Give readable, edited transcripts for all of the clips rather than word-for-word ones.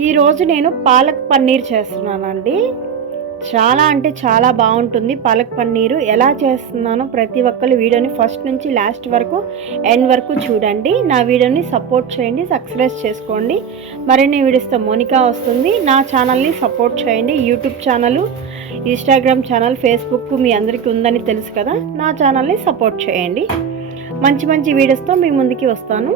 ఈరోజు నేను పాలక్ పన్నీర్ చేస్తున్నానండి. చాలా అంటే చాలా బాగుంటుంది. పాలక్ పన్నీరు ఎలా చేస్తున్నానో ప్రతి ఒక్కరు వీడియోని ఫస్ట్ నుంచి లాస్ట్ వరకు ఎండ్ వరకు చూడండి. నా వీడియోని సపోర్ట్ చేయండి, సబ్స్క్రైబ్ చేసుకోండి. మరిన్ని వీడియోస్తో మోనికా వస్తుంది. నా ఛానల్ని సపోర్ట్ చేయండి. YouTube channel, Instagram channel, Facebook మీ అందరికీ ఉందని తెలుసు కదా. నా ఛానల్ని సపోర్ట్ చేయండి. మంచి మంచి వీడియోస్తో మీ ముందుకి వస్తాను.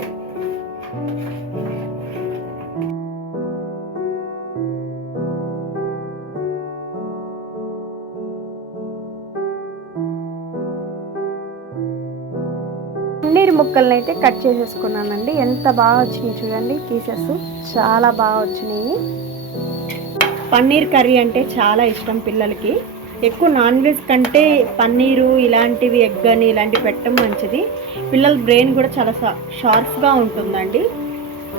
పన్నీర్ ముక్కల్ని అయితే కట్ చేసేసుకున్నానండి. ఎంత బాగా వచ్చినాయి చూడండి, పీసెస్ చాలా బాగా వచ్చినాయి. పన్నీర్ కర్రీ అంటే చాలా ఇష్టం పిల్లలకి. ఎక్కువ నాన్ వెజ్ కంటే పన్నీరు ఇలాంటివి, ఎగ్ అని ఇలాంటివి పెట్టడం మంచిది. పిల్లల బ్రెయిన్ కూడా చాలా షార్ప్గా ఉంటుందండి.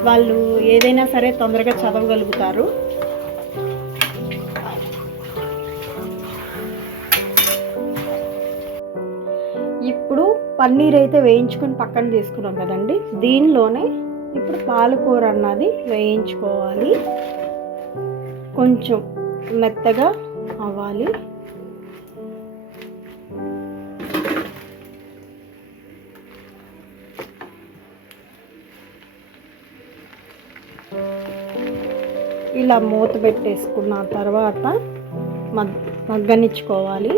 వాళ్ళు ఏదైనా సరే తొందరగా చదవగలుగుతారు. ఇప్పుడు పన్నీర్ అయితే వేయించుకొని పక్కన తీసుకున్నాం కదండి. దీనిలోనే ఇప్పుడు పాలకూర అన్నది వేయించుకోవాలి. కొంచెం మెత్తగా అవ్వాలి. ఇలా మూత పెట్టేసుకున్న తర్వాత మగ్గనిచ్చుకోవాలి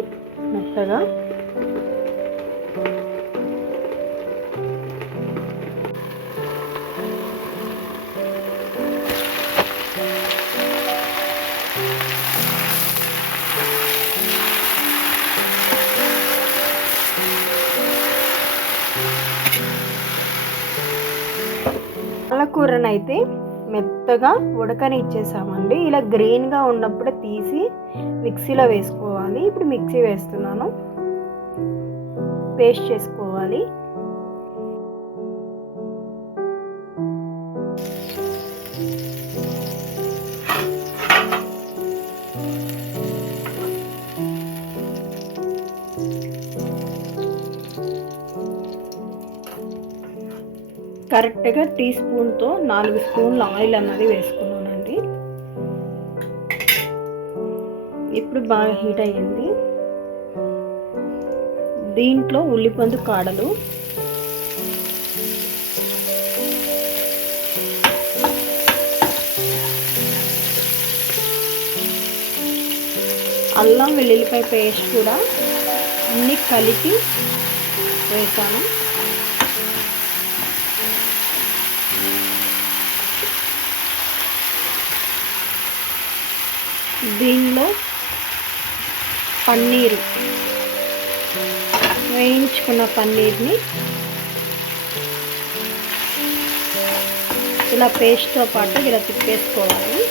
మెత్తగా. పాలకూరనైతే మెత్తగా ఉడకని ఇచ్చేసామండి. ఇలా గ్రీన్గా ఉన్నప్పుడే తీసి మిక్సీలో వేసుకోవాలి. ఇప్పుడు మిక్సీ వేస్తున్నాను. పేస్ట్ చేసుకోవాలి. కరెక్ట్గా టీ స్పూన్తో 4 స్పూన్ల ఆయిల్ అన్నది వేసుకున్నానండి. ఇప్పుడు బాగా హీట్ అయ్యింది. దీంట్లో ఉల్లిపందు కాడలు, అల్లం వెల్లుల్లిపాయ పేస్ట్ కూడా అన్నీ కలిపి వేసాను. దీనిలో పన్నీరు, వేయించుకున్న పన్నీర్ని ఇలా పేస్ట్తో పాటు ఇలా తిప్పేసుకోవాలి.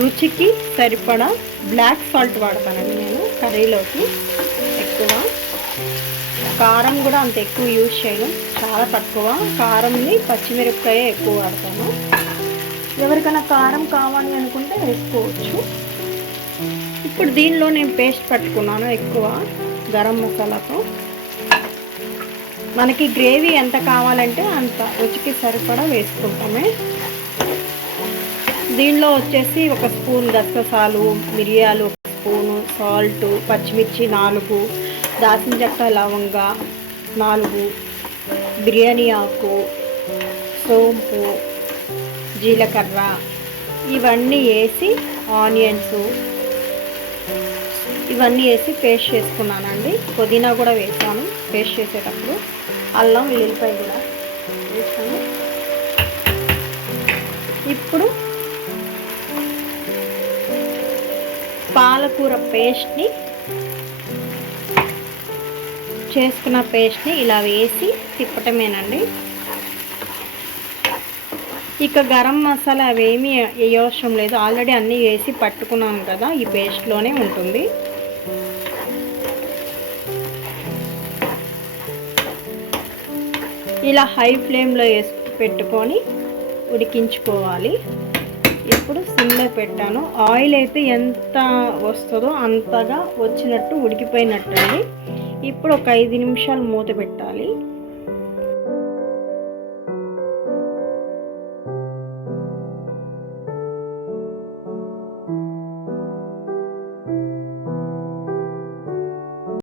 రుచికి సరిపడా బ్లాక్ సాల్ట్ వాడతానండి నేను కర్రీలోకి. ఎక్కువ కారం కూడా అంత ఎక్కువ యూజ్ చేయను, చాలా తక్కువ. కారంని పచ్చిమిరపకాయ ఎక్కువ వాడతాను. ఎవరికైనా కారం కావాలి అనుకుంటే వేసుకోవచ్చు. ఇప్పుడు దీనిలో నేను పేస్ట్ పట్టుకున్నాను ఎక్కువ గరం మసాలాతో. మనకి గ్రేవీ ఎంత కావాలంటే అంత రుచికి సరిపడా వేసుకుంటామే. దీనిలో వచ్చేసి 1 స్పూన్ గసగసాలు, మిరియాలు 1 స్పూను, సాల్ట్, పచ్చిమిర్చి 4, దాల్చిన చెక్క, లవంగ 4, బిర్యానీ ఆకు, సోంపు, జీలకర్ర ఇవన్నీ వేసి, ఆనియన్స్ ఇవన్నీ వేసి పేస్ట్ చేసుకున్నానండి. పుదీనా కూడా వేసాను పేస్ట్ చేసేటప్పుడు. అల్లం వెల్లుల్లిపాయ కూడా వేసాను. ఇప్పుడు పాలకూర పేస్ట్ని చేసుకున్న పేస్ట్ని ఇలా వేసి తిప్పటమేనండి. ఇక గరం మసాలా అవేమీ వేయవసరం లేదు. ఆల్రెడీ అన్నీ వేసి పట్టుకున్నాం కదా, ఈ పేస్ట్లోనే ఉంటుంది. ఇలా హై ఫ్లేమ్లో వేసి పెట్టుకొని ఉడికించుకోవాలి. ఇప్పుడు సిమ్లో పెట్టాను. ఆయిల్ అయితే ఎంత వస్తుందో అంతగా వచ్చినట్టు ఉడికిపోయినట్టు అండి. ఇప్పుడు ఒక 5 నిమిషాలు మూత పెట్టాలి.